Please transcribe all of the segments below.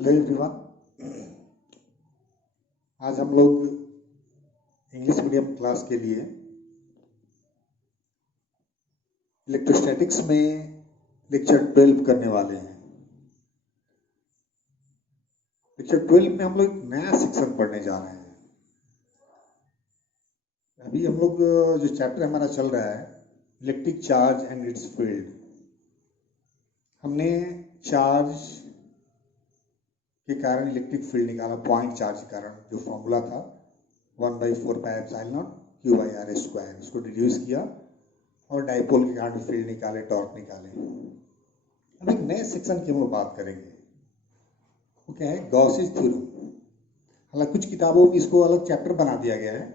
Hello everyone. आज हम लोग इंग्लिश मीडियम क्लास के लिए इलेक्ट्रोस्टैटिक्स में लेक्चर 12 करने वाले हैं। लेक्चर 12 में हम लोग एक नया सेक्शन पढ़ने जा रहे हैं। अभी हम लोग जो चैप्टर हमारा चल रहा है electric charge and it's field, हमने चार्ज के कारण इलेक्ट्रिक फील्ड निकाला, पॉइंट चार्ज के कारण जो फॉर्मूला था 1/4πε0 Q/r², उसको डिड्यूस किया और डाइपोल के कारण फील्ड निकाले, टॉर्क निकाले। अब एक नए सेक्शन की हम लोग बात करेंगे, वो क्या है, गॉसेस थ्योरम। हालांकि कुछ किताबों में इसको अलग चैप्टर बना दिया गया है,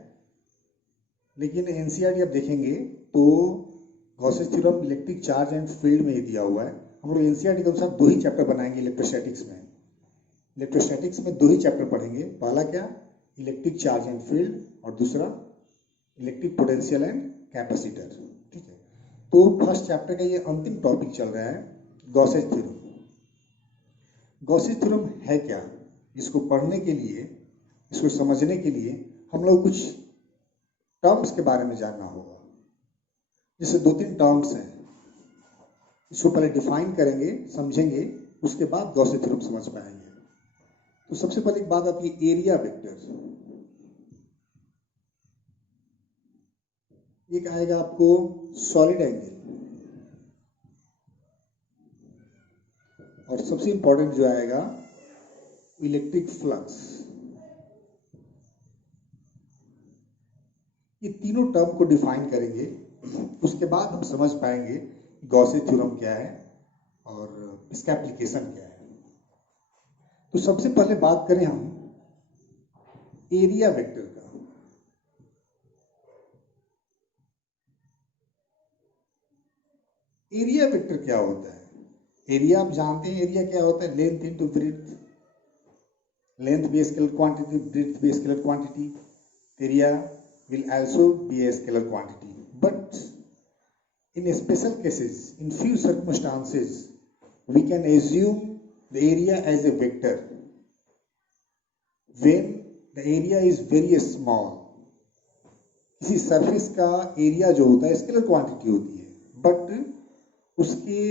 लेकिन एनसीईआरटी आप देखेंगे तो Gauss's theorem electric charge and field में ही दिया हुआ है। हम लोग एनसीईआरटी के अनुसार 2 ही चैप्टर बनाएंगे इलेक्ट्रोस्टैटिक्स में। इलेक्ट्रोस्टैटिक्स में 2 ही चैप्टर पढ़ेंगे, पहला क्या, इलेक्ट्रिक चार्ज एंड फील्ड, और दूसरा इलेक्ट्रिक पोटेंशियल एंड कैपेसिटर। ठीक है, तो फर्स्ट चैप्टर का ये अंतिम टॉपिक चल रहा है गॉसेस थ्योरम। गॉसेस थ्योरम है क्या, इसको पढ़ने के लिए, इसको समझने के लिए हम लोग कुछ टर्म्स के बारे में जानना होगा। जैसे 2-3 टर्म्स हैं, इसको पहले डिफाइन करेंगे, समझेंगे, उसके बाद गॉसेस थ्योरम समझ पाएंगे। तो सबसे पहले एक बात आती है एरिया वेक्टर। एक आएगा आपको सॉलिड एंगल, और सबसे इंपॉर्टेंट जो आएगा इलेक्ट्रिक फ्लक्स। ये तीनों टर्म को डिफाइन करेंगे, उसके बाद हम समझ पाएंगे गॉसेस थ्योरम क्या है और इसका एप्लीकेशन क्या है। तो सबसे पहले बात करें हम एरिया वेक्टर का। एरिया वेक्टर क्या होता है? एरिया आप जानते हैं, एरिया क्या होता है, length into breadth. Length be a scalar quantity, breadth be a scalar quantity, area will also be a scalar quantity. But in special cases, in few circumstances, we can assume the area as a vector when the area is very small. किसी surface का area जो होता है scalar quantity होती है, but उसके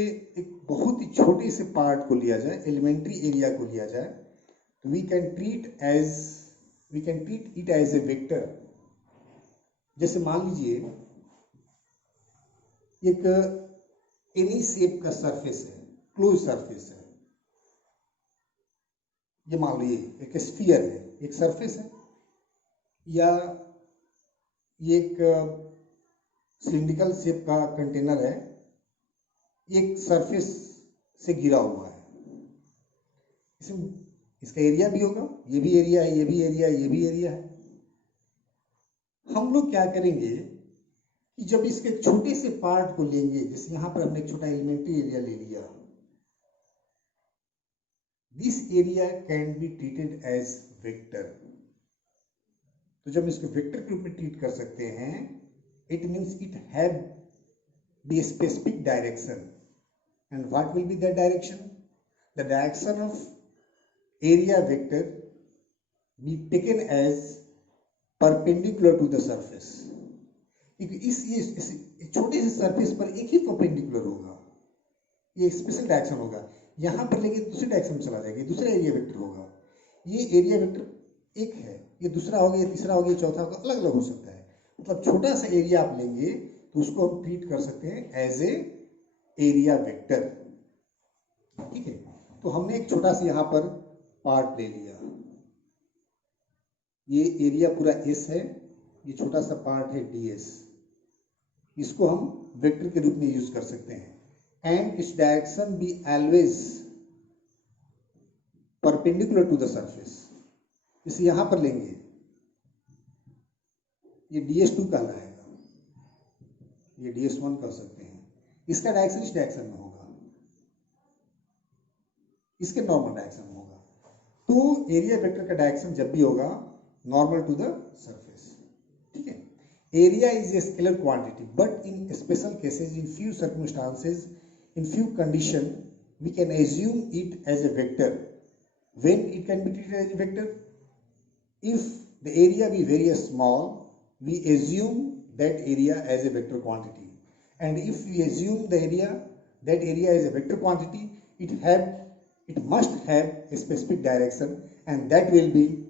एक बहुत ही छोटे से पार्ट को लिया जाए, एलिमेंट्री एरिया को लिया जाए, तो we can treat it as a vector. जैसे मान लीजिए एक एनी शेप का सरफेस है, क्लोज सरफेस है, ये मान लीजिए एक स्फीयर है, एक सरफेस है, या एक सिलिंड्रिकल शेप का कंटेनर है, एक सरफेस से घिरा हुआ है। इसमें इसका एरिया भी होगा, ये भी एरिया है, ये भी एरिया है, ये भी एरिया है। हम लोग क्या करेंगे कि जब इसके छोटे से पार्ट को लेंगे, जैसे यहां पर हमने एक छोटा एलिमेंट्री एरिया ले लिया, this area can be treated as vector. तो जब इसको वेक्टर के रूप में ट्रीट कर सकते हैं, it means it have the specific direction. And what will be that direction? The direction of area vector be taken as perpendicular to the surface. इस छोटे से सरफेस पर एक ही परपेंडिकुलर होगा, ये स्पेशल डायरेक्शन होगा। यहां पर लेके दूसरे डायरेक्शन में चला जाएगा, दूसरा एरिया वेक्टर होगा। ये एरिया वेक्टर एक है, ये दूसरा होगा, ये तीसरा होगा, ये चौथा होगा, अलग अलग हो सकता है। मतलब छोटा सा एरिया आप लेंगे तो उसको हम ट्रीट कर सकते हैं एज ए एरिया वेक्टर। ठीक है, तो हमने एक छोटा सा यहां पर पार्ट ले लिया, ये एरिया पूरा S है, ये छोटा सा पार्ट है ds, इसको हम वेक्टर के रूप में यूज कर सकते हैं। And its direction be always perpendicular to the surface. इसे यहां पर लेंगे, ये ds2 कहलाएगा, ये ds1 कह सकते हैं। इसका डायरेक्शन इस डायरेक्शन में होगा, इसके नॉर्मल डायरेक्शन में होगा। तो एरिया वेक्टर का डायरेक्शन जब भी होगा नॉर्मल टू द सरफेस। ठीक है, area is a scalar quantity, but in special cases, in few circumstances, in few condition, we can assume it as a vector When it can be treated as a vector? If the area be very small, we assume that area as a vector quantity, and if we assume that area as a vector quantity, it must have a specific direction, and that will be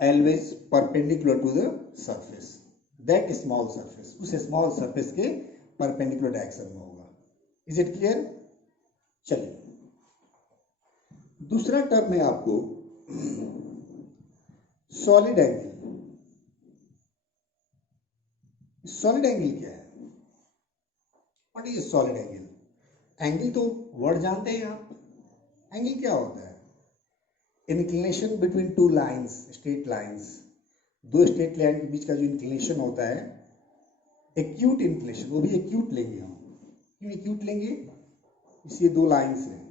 always perpendicular to the surface. That small surface, उस small surface के perpendicular direction में होगा. Is it clear? चलिए, दूसरा term है आपको solid angle. Solid angle क्या है? What is solid angle? Angle तो वर्ड जानते हैं आप. एंगल क्या होता है? Inclination between two lines, straight lines. दो स्ट्रेट लाइन के बीच का जो इंक्लिनेशन होता है, एक्यूट इंक्लिनेशन, वो भी एक्यूट लेंगे हम. क्यों एक्यूट लेंगे? इसलिए दो लाइंस हैं,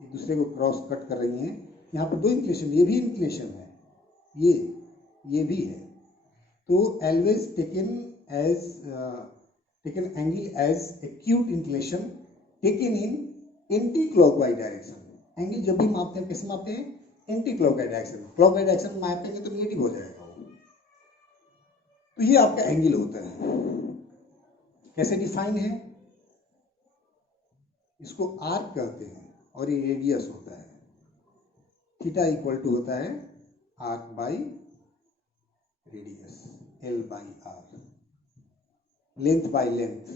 एक दूसरे को क्रॉस कट कर रही हैं. यहाँ पर दो इंक्लिनेशन, ये भी इंक्लिनेशन है, ये भी है. तो always taken angle as acute inclination taken in anti-clockwise direction. Angle जब भी मापते हैं कैसे मापते हैं? Anti clockwise direction. Clockwise direction में मापेंगे तो नेगेटिव हो जाएगा वो. तो ये आपका एंगल होता है. कैसे डिफाइन है? इसको आर्क कहते हैं और ये रेडियस होता है. थीटा इक्वल टू होता है arc by radius, L by R, length by length.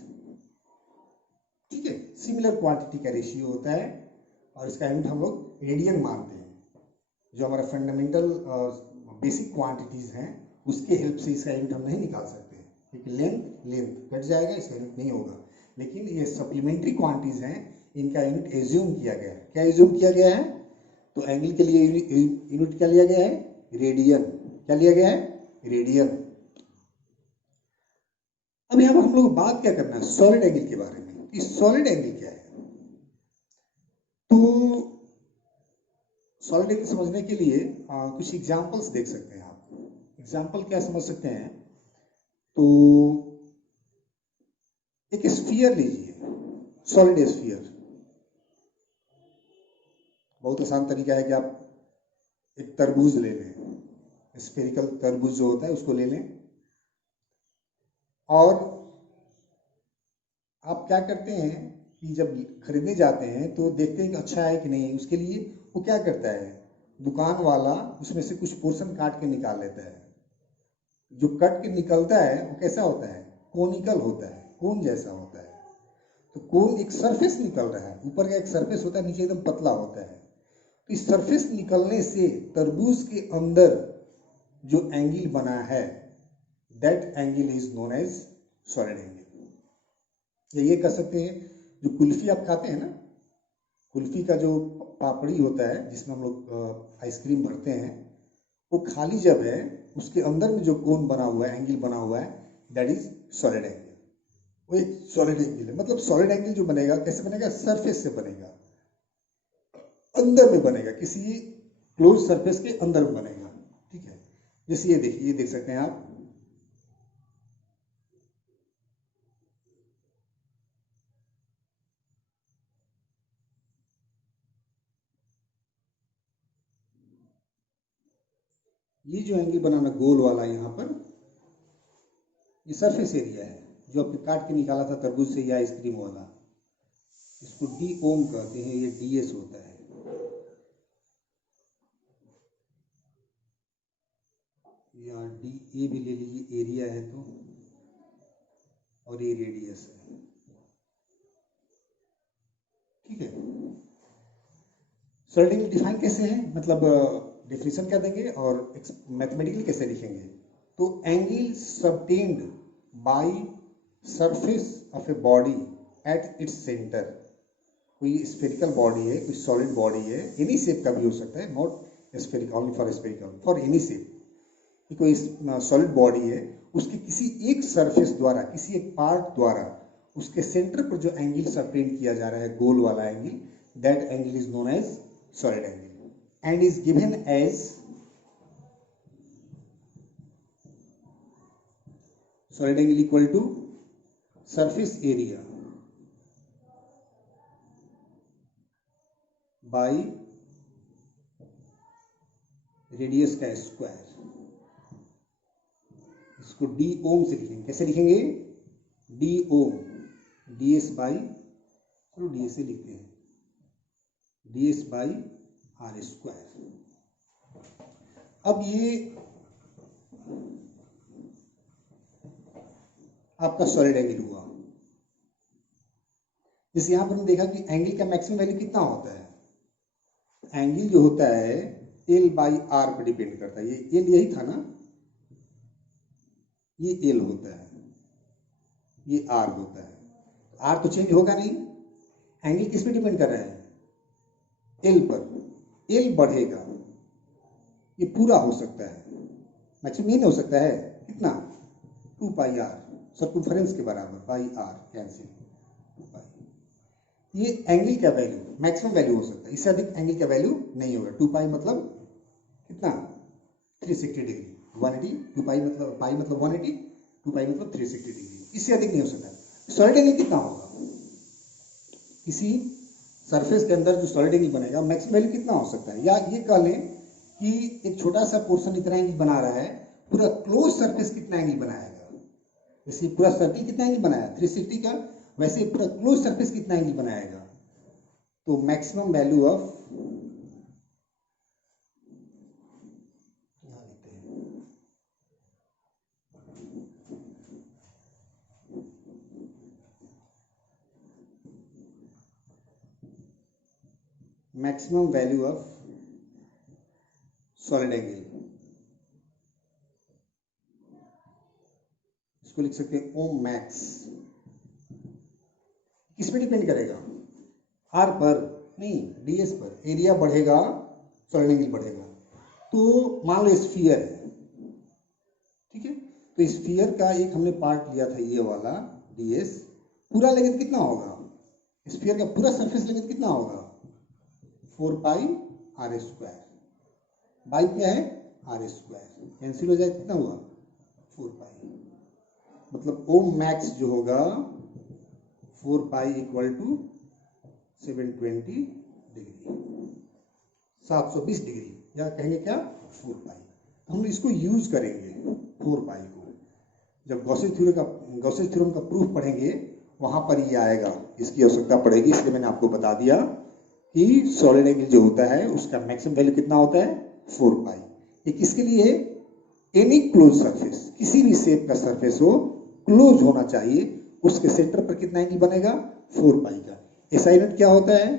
ठीक है, सिमिलर क्वांटिटी का रेशियो होता है और इसका यूनिट हम लोग रेडियन मानते हैं. जो हमारा फंडामेंटल बेसिक क्वांटिटीज हैं उसके हेल्प से इसका यूनिट हम नहीं निकाल सकते, क्योंकि लेंथ कट जाएगा, इसका यूनिट नहीं होगा. लेकिन ये सप्लीमेंट्री क्वांटिटीज हैं, इनका यूनिट एज्यूम किया गया है. क्या एज्यूम किया गया है? तो एंगल के लिए यूनिट क्या लिया गया है? रेडियन. क्या लिया गया है? रेडियन. अब यहाँ पर हम लोग बात क्या करना है? सॉलिड एंगल के बारे में. कि सॉलिड एंगल क्या है? तो सॉलिड एंगल समझने के लिए कुछ एग्जांपल्स देख सकते हैं आप. एग्जांपल क्या समझ सकते हैं? तो एक स्फीयर लीजिए, सॉलिड स्फीयर. बहुत आसान तरीका है कि आप एक तरबूज ले लें, स्फेरिकल तरबूज जो होता है उसको ले लें, और आप क्या करते हैं कि जब खरीदने जाते हैं तो देखते हैं कि अच्छा है कि नहीं. उसके लिए वो क्या करता है, दुकान वाला उसमें से कुछ पोर्शन काट के निकाल लेता है. जो कट के निकलता है वो कैसा होता है? कोनिकल होता है, कोन जैसा होता है. तो कोन एक सरफेस निकल रहा है, ऊपर का एक सरफेस होता है, नीचे एकदम पतला होता है. तो इस सरफेस निकलने से तरबूज के अंदर जो एंगल बना है, that angle is known as solid angle. ये कह सकते हैं, जो कुल्फी आप खाते हैं ना, कुल्फी का जो पापड़ी होता है जिसमें हम लोग आइसक्रीम भरते हैं, वो खाली जब है उसके अंदर में जो कोन बना हुआ है, एंगल बना हुआ है, दैट इज सॉलिड एंगल. वो एक सॉलिड एंगल है. मतलब सॉलिड एंगल जो बनेगा कैसे बनेगा? सरफेस से बनेगा, अंदर में बनेगा, किसी क्लोज सरफेस के अंदर में बनेगा. ठीक है, जैसे ये देखिए, ये देख सकते हैं आप, ये जो एंगल बनाना गोल वाला यहाँ पर, ये सरफेस एरिया है जो आपने काट के निकाला था तरबूज से या आइसक्रीम वाला. इसको डी ओम कहते हैं, ये डीएस होता है. या डी ए भी ले लीजिए, एरिया है तो, और ये रेडियस है. ठीक है, सॉलिड एंगल डिफाइन कैसे है, मतलब डेफिनेशन क्या देंगे और मैथमेटिकली कैसे लिखेंगे? तो angle subtended by surface of a body at its centre. कोई स्फेरिकल बॉडी है, कोई सॉलिड बॉडी है, एनी शेप का भी हो सकता है, not spherical, only for spherical, for any shape. कोई सॉलिड बॉडी है, उसके किसी एक सरफेस द्वारा, किसी एक पार्ट द्वारा उसके सेंटर पर जो एंगल सबटेंड किया जा रहा है, गोल वाला angle, that angle is known as solid angle and is given as solid angle equal to surface area by radius का स्क्वायर, इसको डी ओम से लिखेंगे। कैसे लिखेंगे? D ohm, D S by, चलो डी एस से लिखते हैं, D S by R square. अब ये आपका सॉलिड एंगल हुआ। जैसे यहां पर हमने देखा कि एंगल का मैक्सिमम वैल्यू कितना होता है, एंगल जो होता है एल बाई आर पर डिपेंड करता है। ये एल यही था ना, ये एल होता है, ये आर होता है। आर तो चेंज होगा नहीं, एंगल किस पे डिपेंड कर रहा है? एल पर। एल बढ़ेगा, ये पूरा हो सकता है, मैक्सिमम नहीं हो सकता है, कितना? 2 पाई आर, सर्कमफरेंस के बराबर, बाई आर कैंसिल, 2 पाई। ये एंगल का वैल्यू मैक्सिमम वैल्यू हो सकता है, इससे अधिक एंगल का वैल्यू नहीं होगा। 2 पाई मतलब कितना? 360 डिग्री, 180। 2 पाई मतलब 180, 2 पाई मतलब 360 डिग्री, इससे अधिक नहीं हो सकता। सॉलिड एंगल कितना होगा? किसी सरफेस के अंदर जो सॉलिड एंगल बनेगा मैक्सिमम वैल्यू कितना हो सकता है? या ये कह लें कि एक छोटा सा पोर्शन इतना एंगल बना रहा है, पूरा क्लोज सरफेस कितना एंगल बनाएगा? जैसे पूरा सर्किल कितना एंगल बनाया 360 का, वैसे पूरा क्लोज सरफेस कितना एंगल बनाएगा? तो maximum value of, maximum value of solid angle, इसको लिख सकते हैं ओम मैक्स। किस पे डिपेंड करेगा? आर पर नहीं, डीएस पर। एरिया बढ़ेगा, सॉलिड एंगल बढ़ेगा। तो मान लो स्फीयर है, ठीक है, तो स्फीयर का एक हमने पार्ट लिया था ये वाला डीएस, पूरा लेंथ कितना होगा? स्फीयर का पूरा सरफेस लेंथ कितना होगा? 4 पाई आर स्क्वायर, बाई क्या है? आर स्क्वायर, कैंसिल हो जाए, कितना हुआ? 4 पाई। मतलब ओम मैक्स जो होगा 4 pi equal to 720 degree, 720 degree, या कहेंगे क्या? 4 पाई। तो हम इसको यूज करेंगे 4 पाई को, जब गॉसेस थ्योरम का प्रूफ पढ़ेंगे वहां पर ये आएगा, इसकी आवश्यकता पड़ेगी। इसलिए मैंने आपको बता दिया कि सॉलिड एंगल जो होता है उसका मैक्सिमम वैल्यू कितना होता है? 4 पाई। ये किसके लिए है? एनी क्लोज सरफेस, किसी भी शेप का सरफेस हो, क्लोज होना चाहिए, उसके सेंटर पर कितना एंगल बनेगा? 4 पाई का। एसआई यूनिट क्या होता है?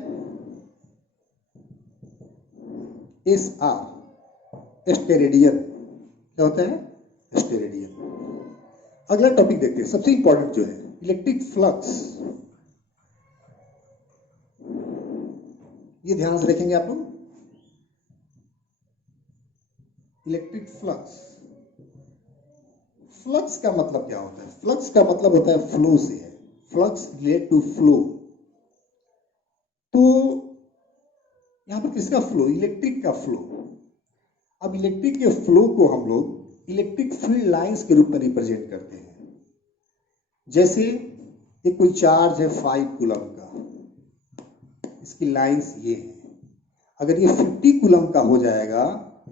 S R, steradian. क्या होता है? स्टेरेडियन। अगला टॉपिक देखते हैं, सबसे इंपॉर्टेंट जो है इलेक्ट्रिक फ्लक्स। ये ध्यान से देखेंगे आप लोग, इलेक्ट्रिक फ्लक्स। फ्लक्स का मतलब क्या होता है? फ्लक्स का मतलब होता है फ्लो से है, फ्लक्स रिलेट टू फ्लो। तो यहां पर किसका फ्लो? इलेक्ट्रिक का फ्लो। अब इलेक्ट्रिक के फ्लो को हम लोग इलेक्ट्रिक फील्ड लाइंस के रूप में रिप्रेजेंट करते हैं। जैसे एक कोई चार्ज है 5 कूलम का, इसकी लाइंस ये है, अगर ये 50 कूलम का हो जाएगा,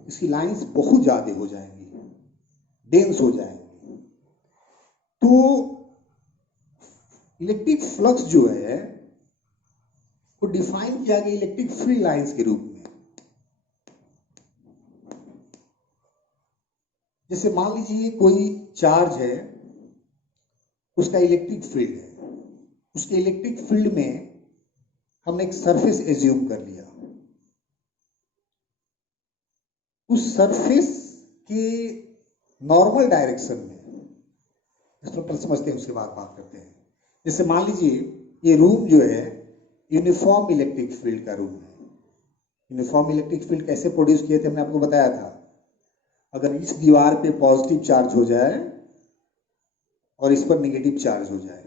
इसकी लाइंस बहुत ज्यादा हो जाएंगी, डेंस हो जाएंगी। तो इलेक्ट्रिक फ्लक्स जो है को डिफाइन किया गया इलेक्ट्रिक फील्ड लाइंस के रूप में। जैसे मान लीजिए कोई चार्ज है, उसका इलेक्ट्रिक फील्ड है, उसके इलेक्ट्रिक फील्ड में हमने एक सरफेस एज्यूम कर लिया, उस सरफेस के नॉर्मल डायरेक्शन में, इसको पहले समझते हैं उसके बाद बात करते हैं। जैसे मान लीजिए ये रूम जो है यूनिफॉर्म इलेक्ट्रिक फील्ड का रूम है। यूनिफॉर्म इलेक्ट्रिक फील्ड कैसे प्रोड्यूस किए थे हमने आपको बताया था। अगर इस दीवार पे पॉजिटिव चार्ज हो जाए और इस पर नेगेटिव चार्ज हो जाए,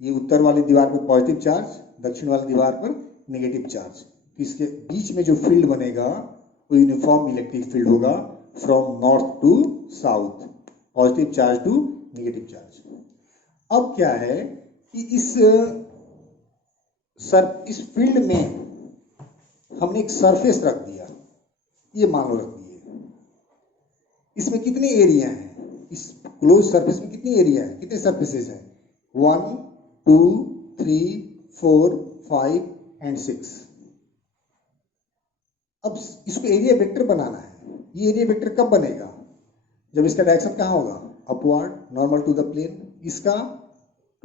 ये उत्तर वाली दीवार पर पॉजिटिव चार्ज, दक्षिण वाली दीवार पर नेगेटिव चार्ज, तो इसके बीच में जो फील्ड बनेगा वो यूनिफॉर्म इलेक्ट्रिक फील्ड होगा, from north to south, positive charge to negative charge. अब क्या है कि इस फील्ड में हमने एक सरफेस रख दिया, ये मान लो रख दिए। इसमें कितने एरिया हैं, इस क्लोज सरफेस में कितनी एरिया है, कितने सरफेसेस हैं, 1 2 3 4 5 एंड 6। अब इसको एरिया वेक्टर बनाना है। ये एरिया वेक्टर कब बनेगा, जब इसका डायरेक्शन कहाँ होगा, upward normal to the plane, इसका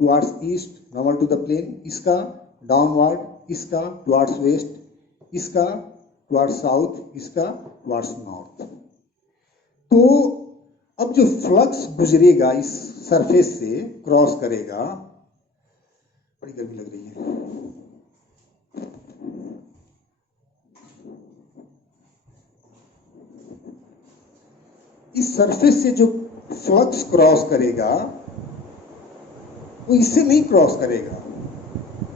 towards east normal to the plane, इसका डाउनवर्ड, इसका टुवार्ड्स वेस्ट, इसका टुवार्ड्स साउथ, इसका टुवार्ड्स नॉर्थ। तो अब जो फ्लक्स गुजरेगा इस सरफेस से क्रॉस करेगा, बड़ी गर्मी लग रही है, इस सरफेस से जो फ्लक्स क्रॉस करेगा वो इससे नहीं क्रॉस करेगा,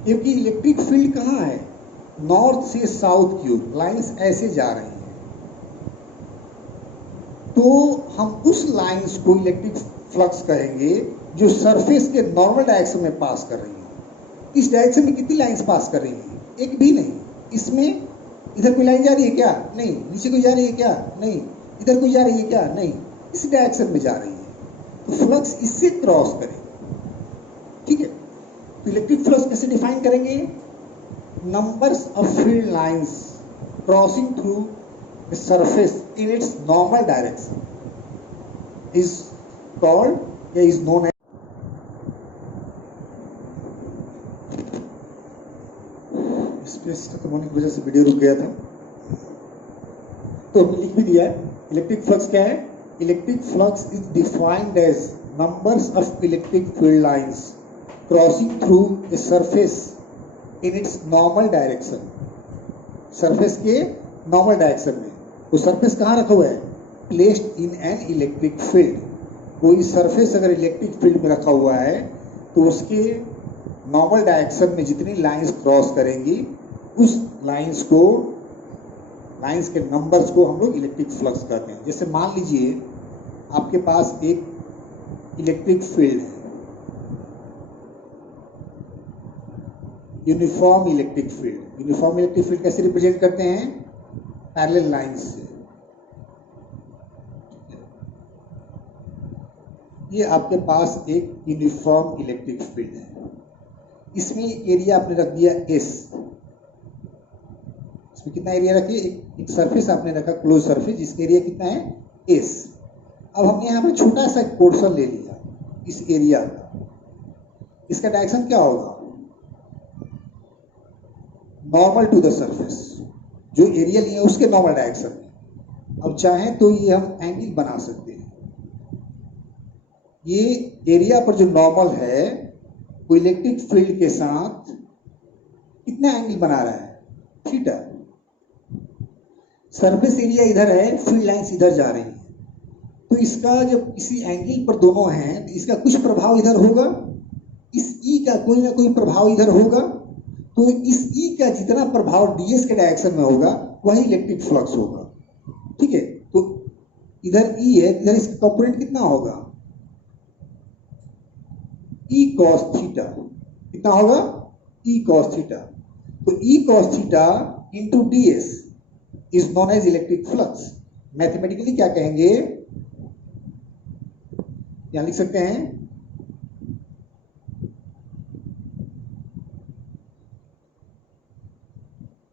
क्योंकि इलेक्ट्रिक फील्ड कहाँ है, नॉर्थ से साउथ की ओर लाइंस ऐसे जा रही हैं। तो हम उस लाइंस को इलेक्ट्रिक फ्लक्स कहेंगे जो सरफेस के नॉर्मल डायरेक्शन में पास कर रही है। इस डायरेक्शन में कितनी लाइंस पास कर रही हैं, एक भी नहीं। इसमें इधर कोई लाइन जा रही है क्या, नहीं। नीचे कोई जा रही है क्या, नहीं। इधर कोई जा रही है क्या, नहीं। इस डायरेक्शन में जा रही है, तो फ्लक्स इससे क्रॉस करेगा। ठीक है, तो इलेक्ट्रिक फ्लक्स कैसे डिफाइन करेंगे, numbers of field lines crossing through the surface in its normal direction is called या इज नोन एज। स्पेस खत्म होने की वजह से वीडियो रुक गया था, तो हमने लिख भी दिया है। इलेक्ट्रिक फ्लक्स क्या है, electric flux is defined as numbers of electric field lines crossing through a surface in its normal direction, surface के नॉर्मल डायरेक्शन में। तो सरफेस कहाँ रखा हुआ है, placed in an electric field. कोई सरफेस अगर इलेक्ट्रिक फील्ड में रखा हुआ है तो उसके नॉर्मल डायरेक्शन में जितनी लाइंस क्रॉस करेंगी उस लाइंस के नंबर्स को हम लोग इलेक्ट्रिक फ्लक्स कहते हैं। जैसे मान लीजिए आपके पास एक इलेक्ट्रिक फील्ड है, uniform electric field. Uniform electric field कैसे रिप्रेजेंट करते हैं, पैरेलल लाइंस से। ये आपके पास एक यूनिफॉर्म इलेक्ट्रिक फील्ड है, इसमें एरिया आपने रख दिया S। इसमें कितना एरिया रखिए, एक सरफेस आपने रखा क्लोज सरफेस जिसका एरिया कितना है S। अब हमने यहाँ पर छोटा सा पोर्शन ले लिया इस एरिया का, इसका डायरेक्शन क्या होगा, नॉर्मल टू द सरफेस, जो एरिया लिए उसके नॉर्मल डायरेक्शन में। अब चाहें तो ये हम एंगल बना सकते हैं। ये एरिया पर जो नॉर्मल है वो इलेक्ट्रिक फील्ड के साथ कितना एंगल बना रहा है, थीटा। सरफेस एरिया इधर है, फील्ड लाइंस इधर जा रही हैं, तो इसका जब इसी एंगल पर दोनों हैं तो इसका कुछ प्रभाव इधर होगा, इस E का कोई ना कोई प्रभाव इधर होगा। तो इस E का जितना प्रभाव ds के डायरेक्शन में होगा वही इलेक्ट्रिक फ्लक्स होगा। ठीक है, तो इधर E है, इधर इसका कंपोनेंट कितना होगा, E cos थीटा। कितना होगा, E cos थीटा। तो E cos theta into ds is known as electric flux. Mathematically क्या कहेंगे, यहां लिख सकते हैं,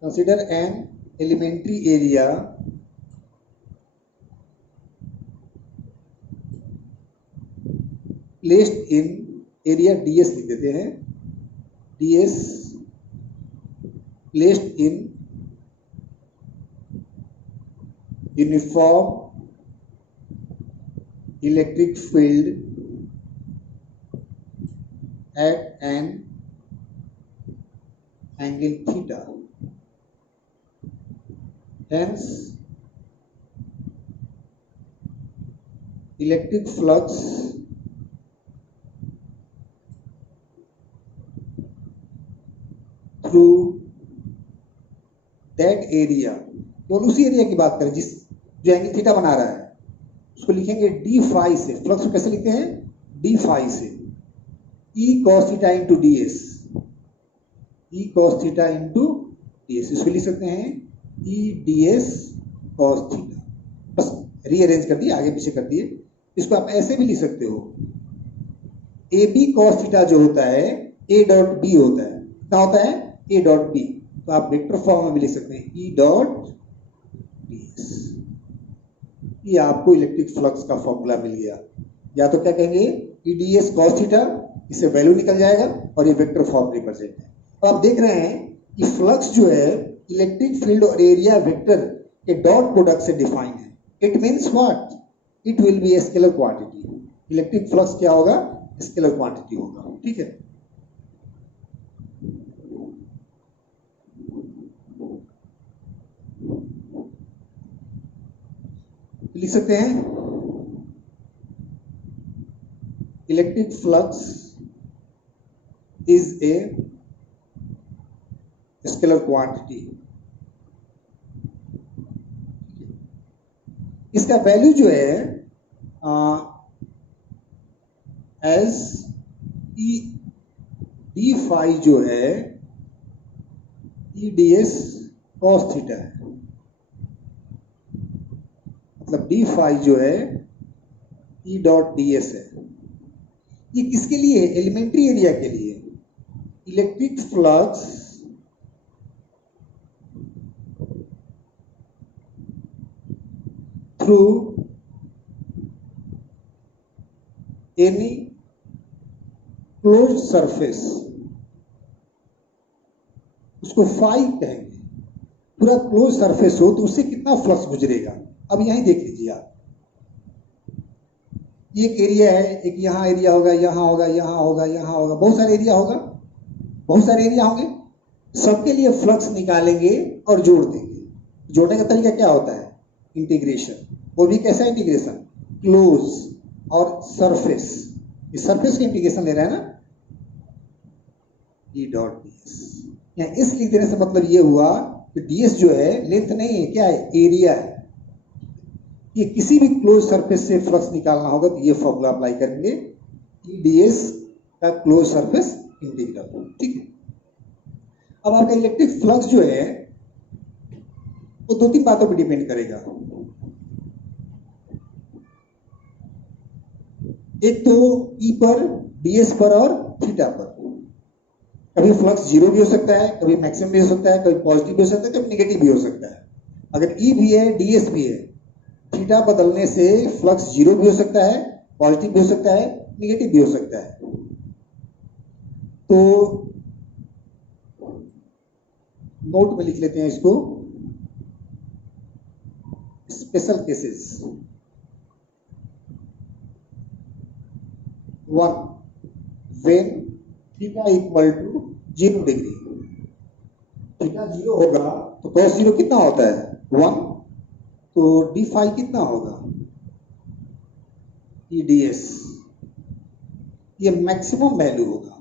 consider an elementary area placed in area ds लिख देते हैं, ds placed in uniform electric field at an angle theta. Hence, electric flux through that area, केवल उसी एरिया की बात करें जिस जो एंगल थीटा बना रहा है, उसको लिखेंगे डी फाई से। फ्लक्स को कैसे लिखते हैं, डी फाई से, E cos theta into ds, E cos theta into ds। इसको लिख सकते हैं E ds कॉस थीटा, बस रीअरेंज कर दिए, आगे पीछे कर दिए। इसको आप ऐसे भी लिख सकते हो, ए बी कॉस थीटा जो होता है ए डॉट बी होता है, कितना होता है ए डॉट बी, तो आप वेक्टर फॉर्म में भी लिख सकते हैं ई डॉट ds। ये आपको इलेक्ट्रिक फ्लक्स का फॉर्मूला मिल गया। या तो क्या कहेंगे ई डी एस कॉस थीटा, इससे वैल्यू निकल जाएगा और ये वेक्टर फॉर्म रिप्रेजेंट है। तो आप देख रहे हैं कि फ्लक्स जो है इलेक्ट्रिक फील्ड और एरिया वेक्टर के डॉट प्रोडक्ट से डिफाइन है। It means what, it will be A scalar quantity. Electric flux क्या होगा, स्केलर क्वांटिटी होगा। ठीक है, लिख सकते हैं electric flux is a scalar quantity. इसका वैल्यू जो है एज ई डी फाई जो है E D S cos theta है, मतलब डी फाई जो है ई डॉट डी एस है। ये किसके लिए है, एलिमेंट्री एरिया के लिए। Electric flux through any close surface, उसको फाई कहेंगे। पूरा क्लोज सरफेस हो तो उससे कितना फ्लक्स गुजरेगा। अब यहीं देख लीजिए आप, ये एक एरिया है, एक यहाँ एरिया होगा, यहाँ होगा, यहाँ होगा, यहाँ होगा, बहुत सारे एरिया होगा, बहुत सारे एरिया होंगे। सबके लिए फ्लक्स निकालेंगे और जोड़ देंगे। जोड़ने का तरीका क्या होता है, इंटीग्रेशन। वो भी कैसा इंटीग्रेशन, क्लोज और सरफेस। इस सरफेस का इंटीग्रेशन ले रहा है ना, ई डॉट डी एस। यहाँ इस लिख देने से मतलब ये हुआ कि डीएस जो है लेंथ नहीं है, क्या है, एरिया है। ये किसी भी क्लोज सरफेस से फ्लक्स निकालना होगा तो ये फॉर्मूला अप्लाई करेंगे, ई डी एस का क्लोज सरफेस इंटीग्रल। ठीक है, अब आपका इलेक्ट्रिक फ्लक्स जो है वो दो तीन बातों पर डिपेंड करेगा। एक तो ई पर, डीएस पर और थीटा पर। कभी फ्लक्स जीरो भी हो सकता है, कभी मैक्सिमम भी हो सकता है, कभी पॉजिटिव भी हो सकता है, कभी नेगेटिव भी हो सकता है। अगर ई भी है, डीएस भी है, थीटा बदलने से फ्लक्स जीरो भी हो सकता है, पॉजिटिव भी हो सकता है, नेगेटिव भी हो सकता है। तो नोट में लिख लेते हैं इसको, special cases. 1 when theta equal to 0 degree. Theta 0 होगा तो cos 0 कितना होता है, 1, तो डी फाई कितना होगा, ई डी एस। ये मैक्सिमम वैल्यू होगा।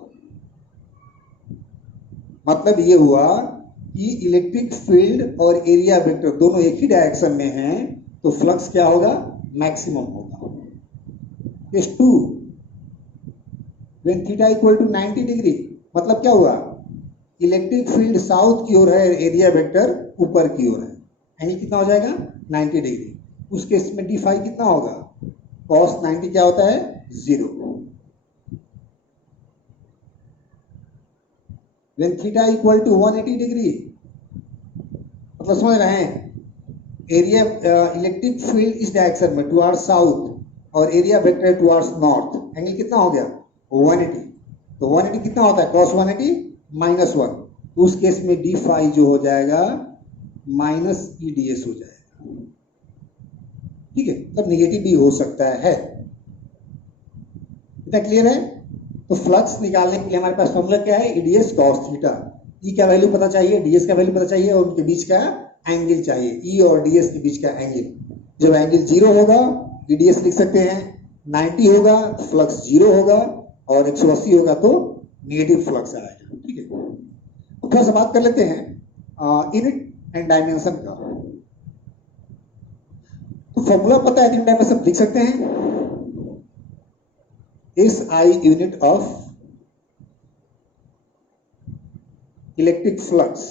मतलब ये हुआ कि इलेक्ट्रिक फील्ड और एरिया वेक्टर दोनों एक ही डायरेक्शन में हैं, तो फ्लक्स क्या होगा, मैक्सिमम होगा। Case 2 when theta equal to 90 degree, मतलब क्या हुआ, इलेक्ट्रिक फील्ड साउथ की ओर है, एरिया वेक्टर ऊपर की ओर है, एंगल कितना हो जाएगा 90 डिग्री। उस केस में डी फाई कितना होगा, cos 90 क्या होता है, 0। when theta equal to 180 degree, मतलब समझ रहे हैं, एरिया इलेक्ट्रिक फील्ड इस डायरेक्शन में टुवर्ड साउथ और area vector towards north, angle कितना हो गया 180। तो 180 कितना होता है, cos 180 -1। तो उस केस में डी फाई जो हो जाएगा माइनस ई डी एस हो जाएगा। ठीक है, तब निगेटिव भी हो सकता है। इतना क्लियर है। तो फ्लक्स निकालने के लिए हमारे पास फॉर्मूला क्या है, E D S cos theta. E का वैल्यू पता चाहिए, डी एस का वैल्यू पता चाहिए और उनके बीच का एंगल चाहिए, ई और डी एस के बीच का एंगल। जब एंगल 0 होगा ई डी एस लिख सकते हैं, 90 होगा तो फ्लक्स 0 होगा और 180 होगा तो नेगेटिव फ्लक्स आएगा। ठीक है, तो थोड़ा सा बात कर लेते हैं यूनिट एंड डायमेंशन का। तो फॉर्मूला पता है, यूनिट डायमेंशन लिख सकते हैं, S I unit of electric flux.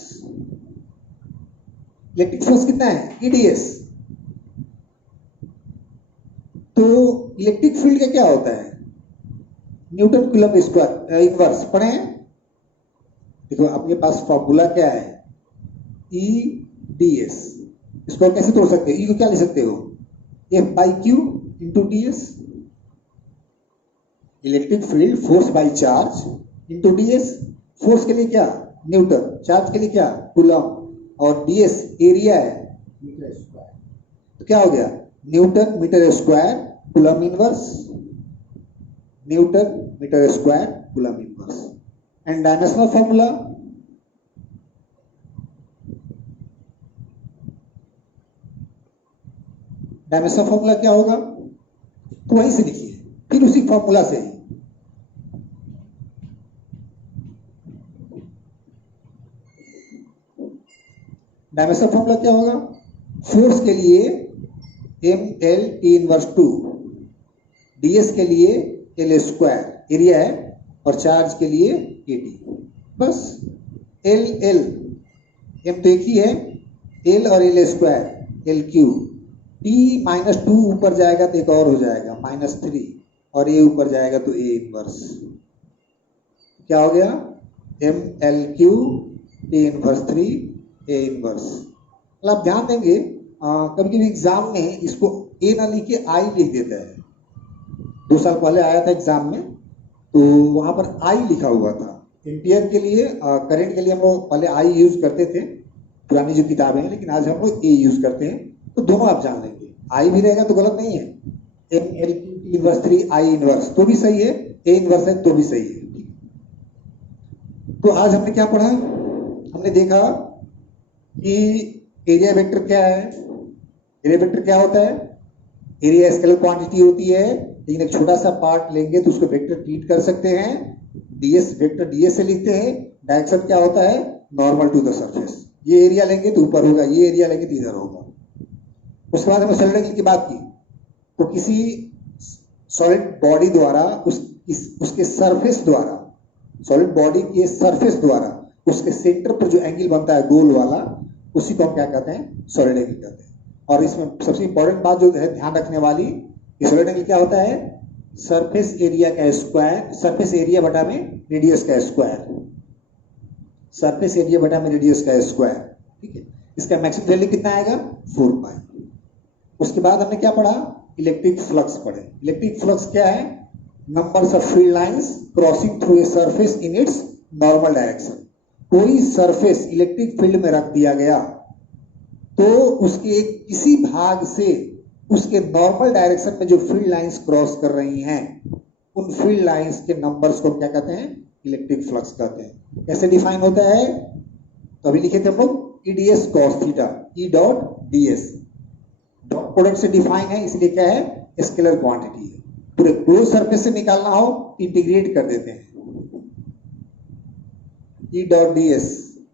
Electric flux कितना है, ईडीएस, इलेक्ट्रिक फील्ड का क्या होता है? न्यूटन कूलम स्क्वायर इनवर्स पढ़े हैं? देखो आपके पास फॉर्मूला क्या है? E D S. इसको कैसे तोड़ सकते हो? ई को क्या लिख सकते हो? F by Q into D S. Electric field force by charge into D S. Force के लिए क्या? न्यूटन। चार्ज के लिए क्या? कूलम। और डी एस एरिया है मीटर स्क्वायर। तो क्या हो गया? Newton metre square coulomb inverse. Newton metre square coulomb inverse. And dimensional formula क्या होगा? तो वहीं से लिखिए, फिर उसी फॉर्मूला से ही। डायमेंशनल फॉर्मूला क्या होगा? फोर्स के लिए M L T inverse 2, DS के लिए एल स्क्वायर एरिया है, और चार्ज के लिए ए टी। बस एल एल एम तो एक ही है, एल और L square L Q. T -2 ऊपर जाएगा तो एक और हो जाएगा -3, और ए ऊपर जाएगा तो ए इनवर्स। क्या हो गया? M L Q T inverse 3 A inverse. मतलब आप ध्यान देंगे कभी कभी एग्जाम में इसको ए ना लिख के आई लिख देता है। 2 साल पहले आया था एग्जाम में, तो वहां पर आई लिखा हुआ था। एम्पियर के लिए करंट के लिए हम लोग पहले आई यूज करते थे, पुरानी जो किताबें हैं, लेकिन आज हम लोग ए यूज करते हैं। तो दोनों आप जान लेंगे, आई भी रहेगा तो गलत नहीं है। M L Q T inverse 3 I inverse तो भी सही है, ए इनवर्स है तो भी सही है। तो आज हमने क्या पढ़ा? हमने देखा कि एरिया वेक्टर क्या है। एरिया वेक्टर क्या होता है? एरिया स्केलर क्वांटिटी होती है, लेकिन एक छोटा सा पार्ट लेंगे तो उसको वेक्टर ट्रीट कर सकते हैं। डीएस वेक्टर डीएस से लिखते हैं। डायरेक्शन क्या होता है? Normal to the surface. ये एरिया लेंगे तो ऊपर होगा, ये एरिया लेंगे तो इधर होगा। उसके बाद हमने सॉलिड एंगल की बात की। तो किसी सॉलिड बॉडी द्वारा उसके सरफेस द्वारा, सॉलिड बॉडी के सरफेस द्वारा उसके सेंटर पर जो एंगल बनता है गोल वाला, उसी को हम क्या कहते हैं? सॉलिड एंगल कहते हैं। और इसमें सबसे इंपॉर्टेंट बात जो है ध्यान रखने वाली, सॉलिड एंगल क्या होता है? सरफेस एरिया का स्क्वायर, सरफेस एरिया बटा में रेडियस का स्क्वायर। सरफेस एरिया बटा में रेडियस का स्क्वायर, ठीक है। इसका मैक्सिमम वैल्यू कितना आएगा? 4 पाई। उसके बाद हमने क्या पढ़ा? इलेक्ट्रिक फ्लक्स पढ़े। इलेक्ट्रिक फ्लक्स क्या है? Numbers of field lines crossing through a surface in its normal direction. कोई सरफेस इलेक्ट्रिक फील्ड में रख दिया गया तो उसके किसी भाग से उसके नॉर्मल डायरेक्शन में जो फील्ड लाइंस क्रॉस कर रही हैं, उन फील्ड लाइंस के नंबर्स को क्या कहते हैं? इलेक्ट्रिक फ्लक्स कहते हैं। कैसे डिफाइन होता है? तो अभी लिखे थे हम लोग ई D S cos theta, E dot D S dot product से डिफाइन है, इसलिए क्या है? स्केलर क्वांटिटी है। पूरे क्लोज सरफेस से निकालना हो इंटीग्रेट कर देते हैं। ई डॉट डी एस,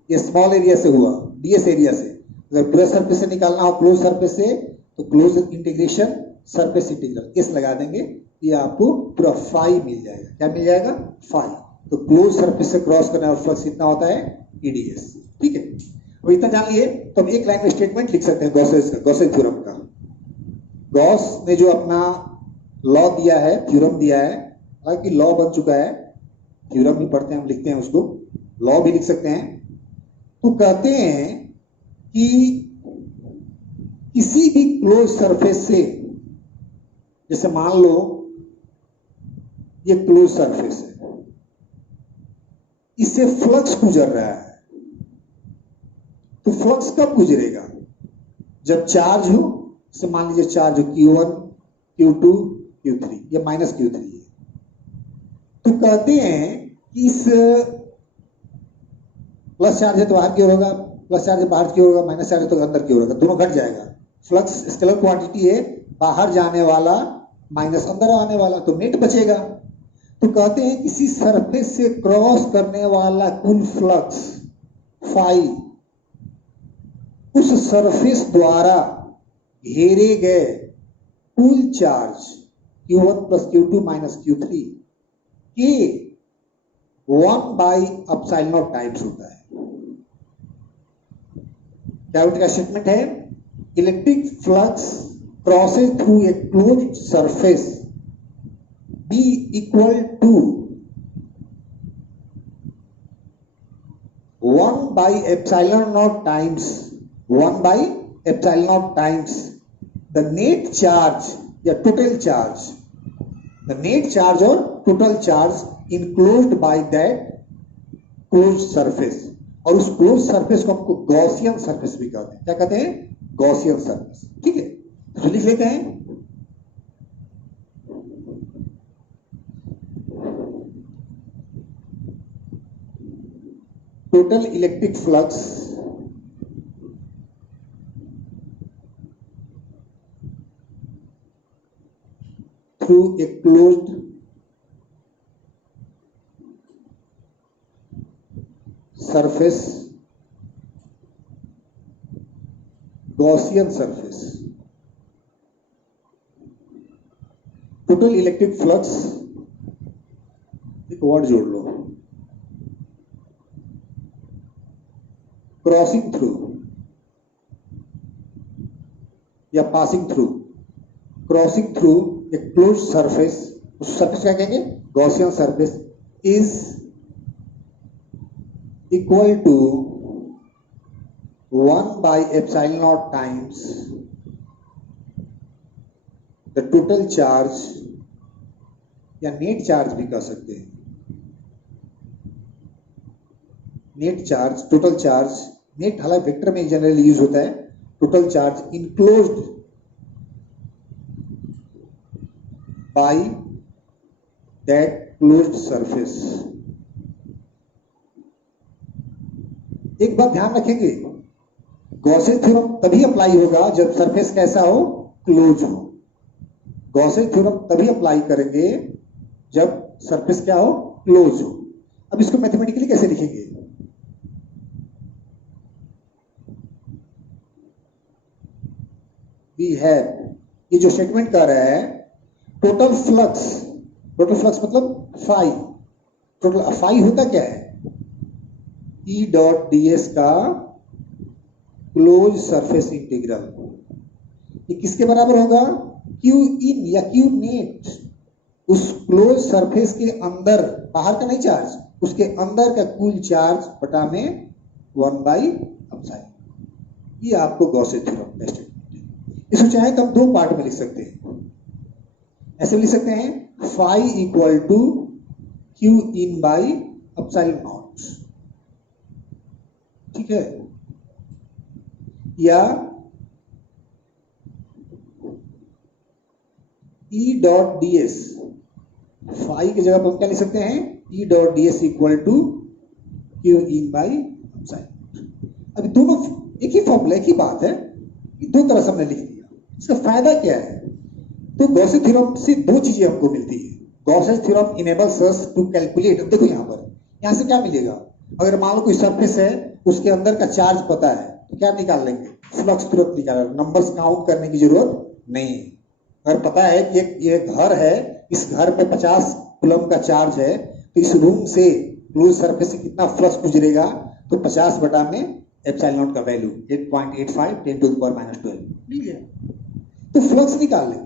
ये स्मॉल एरिया से हुआ, डी एस एरिया से। अगर पूरा सरफेस से निकालना हो क्लोज सरफेस से, तो क्लोज इंटीग्रेशन सरफेस इंटीग्रल इस लगा देंगे, ये आपको पूरा फाई मिल जाएगा। क्या मिल जाएगा? फाई। तो क्लोज सरफेस से क्रॉस करने वाला फ्लक्स कितना होता है? ईडीएस, ठीक है। अब इतना जान लिए तो हम एक लाइन में स्टेटमेंट लिख सकते हैं गॉसेस का, गॉसेस थ्योरम का। गॉस ने जो अपना लॉ दिया है, थ्योरम दिया है, हालांकि लॉ बन चुका है, थ्योरम भी पढ़ते हैं हम, लिखते हैं उसको, लॉ भी लिख सकते हैं। तो कहते हैं कि किसी भी क्लोज सरफेस से, जैसे मान लो ये क्लोज सरफेस है, इससे फ्लक्स गुजर रहा है, तो फ्लक्स कब गुजरेगा? जब चार्ज हो। जैसे मान लीजिए चार्ज हो Q1, Q2, Q3, ये -Q3 है। तो कहते हैं कि इस प्लस चार्ज है तो बाहर की ओर होगा, प्लस चार्ज है बाहर की ओर होगा, माइनस चार्ज है तो अंदर की ओर होगा, दोनों घट जाएगा। फ्लक्स स्केलर क्वांटिटी है, बाहर जाने वाला माइनस अंदर आने वाला, तो नेट बचेगा। तो कहते हैं किसी सरफेस से क्रॉस करने वाला कुल फ्लक्स फाई उस सरफेस द्वारा घेरे गए कुल charge Q1 plus Q2 minus Q3 के 1/ε0 टाइम्स होता है। क्या का स्टेटमेंट है? Electric flux crosses through a closed surface B equal to 1 by epsilon naught times the net charge या total charge, the net charge और total charge enclosed by that closed surface. और उस closed surface को हमको Gaussian surface भी कहते हैं. क्या कहते हैं? Gaussian surface. ठीक है, तो लिख लेते हैं. Total electric flux through a closed surface, Gaussian surface. Total electric flux, एक वर्ड जोड़ लो, क्रॉसिंग थ्रू या पासिंग थ्रू. क्रॉसिंग थ्रू एक क्लोज सरफेस, उस सरफेस क्या कहेंगे? Gaussian surface is equal to 1 by epsilon naught times the total charge या net charge भी कह सकते हैं. Net charge, total charge, net हालांकि वेक्टर में जनरली यूज होता है. Total charge enclosed by that closed surface. एक बात ध्यान रखेंगे, गॉसेस थ्योरम तभी अप्लाई होगा जब सरफेस कैसा हो? क्लोज हो. गॉसेस थ्योरम तभी अप्लाई करेंगे जब सरफेस क्या हो? क्लोज हो. अब इसको मैथमेटिकली कैसे लिखेंगे? वी हैव, ये जो स्टेटमेंट कर रहा है, टोटल फ्लक्स मतलब फाई. टोटल फाई होता क्या है? E डॉट ds का क्लोज सरफेस इंटीग्रल. ये किसके बराबर होगा? Q इन या Q नेट, उस क्लोज सरफेस के अंदर, बाहर का नहीं चार्ज, उसके अंदर का कुल चार्ज बटा में 1 by एप्सिलॉन. ये आपको गॉसेस थ्योरम का स्टेटमेंट है. इसको चाहे तो हम दो पार्ट में लिख सकते हैं. ऐसे लिख सकते हैं, phi equal to Q in by epsilon naught. ठीक है, या E डॉट ds, फाई की जगह पर हम क्या लिख सकते हैं? E dot ds equal to Q in by epsilon. अभी दोनों एक ही फॉर्मूला, एक ही बात है, दो तरह से हमने लिख दिया. इसका फायदा क्या है? तो गॉसेस थ्योरम से दो चीजें हमको मिलती है. Gauss's theorem enables us to calculate. देखो यहां से क्या मिलेगा? अगर मान लो कोई सरफेस है, उसके अंदर का चार्ज पता है, तो क्या निकाल लेंगे? फ्लक्स तुरंत निकाल. नंबर्स काउंट करने की जरूरत नहीं. अगर पता है कि ये घर है, इस घर पे 50 कूलम का चार्ज है, तो इस रूम से क्लोज सरफेस से कितना फ्लक्स गुजरेगा? तो 50 बटा में एप्सिलॉन नॉट का value 8.85 10 to the power minus 12 मिल गया. तो फ्लक्स निकाल लेंगे,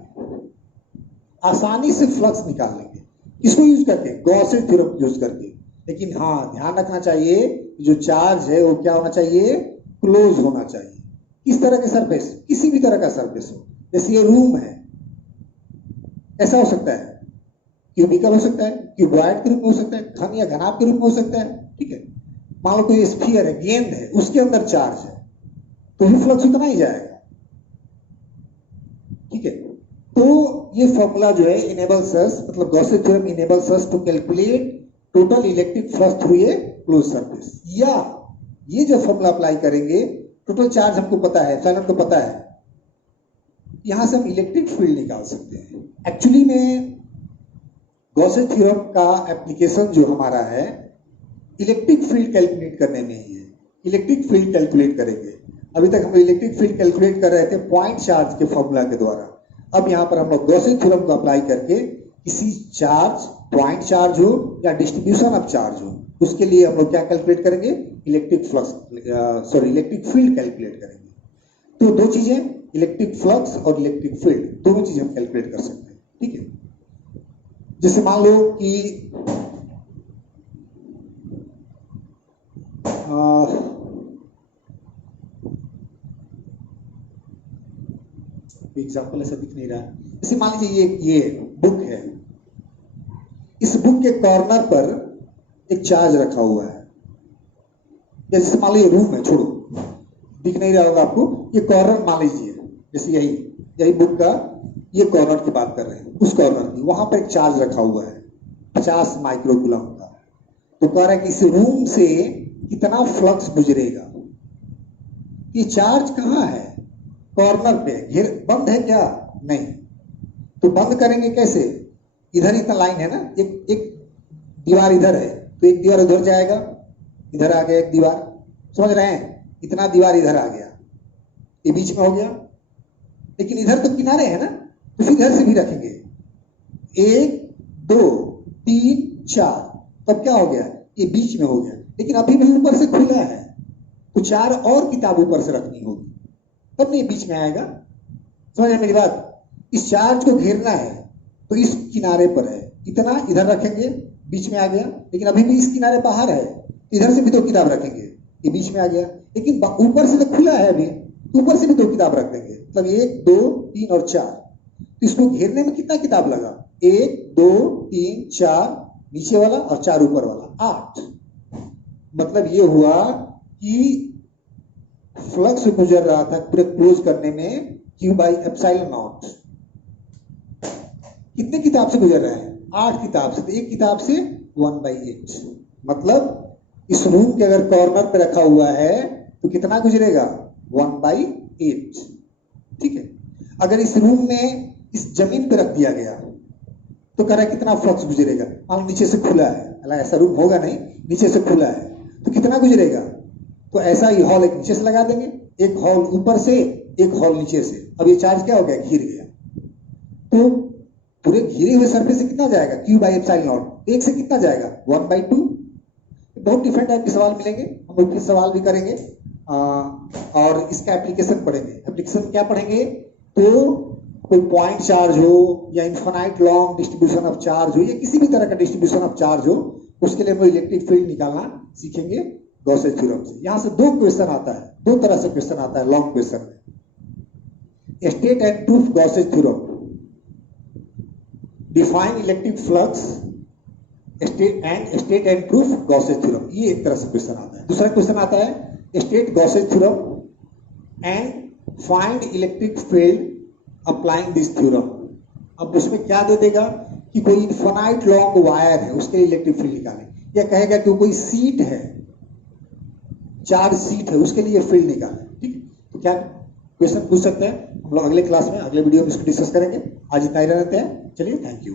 आसानी से फ्लक्स निकाल लेंगे. किसको यूज करके? गॉसेस थ्योरम यूज करके. लेकिन हाँ, ध्यान रखना चाहिए, जो चार्ज है वो क्या होना चाहिए? क्लोज होना चाहिए. किस तरह के सरफेस? किसी भी तरह का सरफेस हो. जैसे ये रूम है, ऐसा हो सकता है, क्यूबिकल हो सकता है, क्यूबॉइड के रूप में हो सकता है, घन या घनाभ के रूप में हो सकता है. ठीक है, मान लो कोई स्फीयर है, गेंद है, उसके अंदर चार्ज है, तो भी फ्लक्स उतना ही जाएगा. ठीक है, तो ये फॉर्मूला जो है इनेबल्स अस, मतलब Gauss's theorem enables us to calculate total electric flux through a close surface. या ये जो फॉर्मूला अप्लाई करेंगे, टोटल चार्ज हमको पता है, एप्सिलॉन को पता है, यहां से हम इलेक्ट्रिक फील्ड निकाल सकते हैं. एक्चुअली में गॉसेस थ्योरम का एप्लीकेशन जो हमारा है, इलेक्ट्रिक फील्ड कैलकुलेट करने में ही है. इलेक्ट्रिक फील्ड कैलकुलेट करेंगे. अभी तक हम इलेक्ट्रिक फील्ड कैलकुलेट कर रहे थे पॉइंट चार्ज के फॉर्मूला के द्वारा. अब यहां पर हम लोग गॉसेस थ्योरम को अप्लाई करके किसी चार्ज, पॉइंट चार्ज हो या डिस्ट्रीब्यूशन ऑफ चार्ज हो, उसके लिए हम लोग क्या कैलकुलेट करेंगे? इलेक्ट्रिक फील्ड कैलकुलेट करेंगे. तो दो चीजें, इलेक्ट्रिक फ्लक्स और इलेक्ट्रिक फील्ड, दोनों चीजें हम कैलकुलेट कर सकते हैं. ठीक है, जैसे मान लो कि एग्जाम्पल ऐसा दिख नहीं रहा है। जैसे मान लीजिए ये बुक है, इस बुक के कॉर्नर पर एक चार्ज रखा हुआ है। जैसे मान लीजिए रूम है, छोड़ो दिख नहीं रहा होगा आपको, ये कॉर्नर मान लीजिए, जैसे यही बुक का ये कॉर्नर की बात कर रहे हैं, उस कॉर्नर की, वहां पर एक चार्ज रखा हुआ है 50 माइक्रोकूलम का। तो कह रहा है कि इस रूम से कितना फ्लक्स गुजरेगा। ये चार्ज कहाँ है? कॉर्नर पे। घेर बंद है क्या? नहीं। तो बंद करेंगे कैसे? इधर इतना लाइन है ना, एक दीवार इधर है, तो एक दीवार उधर जाएगा, इधर आ गया एक दीवार, समझ रहे हैं? इतना दीवार इधर आ गया, ये बीच में हो गया। लेकिन इधर तो किनारे है ना, तो फिर इधर से भी रखेंगे 1 2 3 4, तब क्या हो गया? ये बीच में हो गया। लेकिन अभी भी ऊपर से खुला है, तो 4 और किताब ऊपर से रखनी होगी, तब नहीं बीच में आएगा। समझ रहे मेरी बात? इस चार्ज को घेरना है तो इस किनारे पर है, इतना इधर रखेंगे, बीच में आ गया। लेकिन अभी भी इस किनारे बाहर है, इधर से भी 2 किताब रखेंगे, ये बीच में आ गया। लेकिन ऊपर से तो खुला है अभी, ऊपर से भी 2 किताब रख देंगे, मतलब 1 2 3 और 4। तो इसको घेरने में कितना किताब लगा? 1 2 3 4 नीचे वाला और 4 ऊपर वाला, 8। मतलब ये हुआ कि फ्लक्स गुजर रहा था पूरे क्लोज करने में Q बाई एप्सिलॉन नॉट। कितने किताब से गुजर रहे हैं? 8 किताब से। तो एक किताब से 1/8, मतलब इस रूम के अगर कॉर्नर पे रखा हुआ है तो कितना गुजरेगा? 1/8। ठीक है। अगर इस रूम में इस जमीन पे रख दिया गया तो कह रहा है कितना फ्लक्स गुजरेगा? मान नीचे से खुला है, ऐसा रूम होगा नहीं, नीचे से खुला है, तो कितना गुजरेगा? तो ऐसा ही हॉल एक नीचे से लगा देंगे, एक हॉल ऊपर से, एक हॉल नीचे से। अब ये चार्ज क्या हो गया? घिर गया। तो पूरे घिरे हुए सरफेस से कितना जाएगा? Q by epsilon not. एक से कितना जाएगा? 1/2। बहुत डिफरेंट टाइप के सवाल मिलेंगे, हम लोग फिर सवाल भी करेंगे और इसका एप्लीकेशन पढ़ेंगे। एप्लीकेशन क्या पढ़ेंगे? तो कोई पॉइंट चार्ज हो या infinite long distribution of charge हो या किसी भी तरह का डिस्ट्रीब्यूशन ऑफ चार्ज हो, उसके लिए हम इलेक्ट्रिक फील्ड निकालना सीखेंगे गॉसेस थ्योरम से। यहां से 2 क्वेश्चन आता है, 2 तरह से क्वेश्चन आता है लॉन्ग क्वेश्चन में। State and proof Gauss's theorem, define electric flux, state and proof Gauss's theorem, ये एक तरह से क्वेश्चन आता है। दूसरा क्वेश्चन आता है state Gauss's theorem and find electric field applying this theorem. अब उसमें क्या दे देगा कि कोई इन्फिनाइट लॉन्ग वायर है, उसके लिए इलेक्ट्रिक फील्ड निकालें, या कहेगा कि कोई सीट है, चार्ज सीट है, उसके लिए फील्ड निकालें। ठीक है, तो क्या क्वेश्चन पूछ सकते हैं हम लोग अगले क्लास में, अगले वीडियो में इसको डिस्कस करेंगे। आज इतना ही रहते हैं, चलिए, थैंक यू।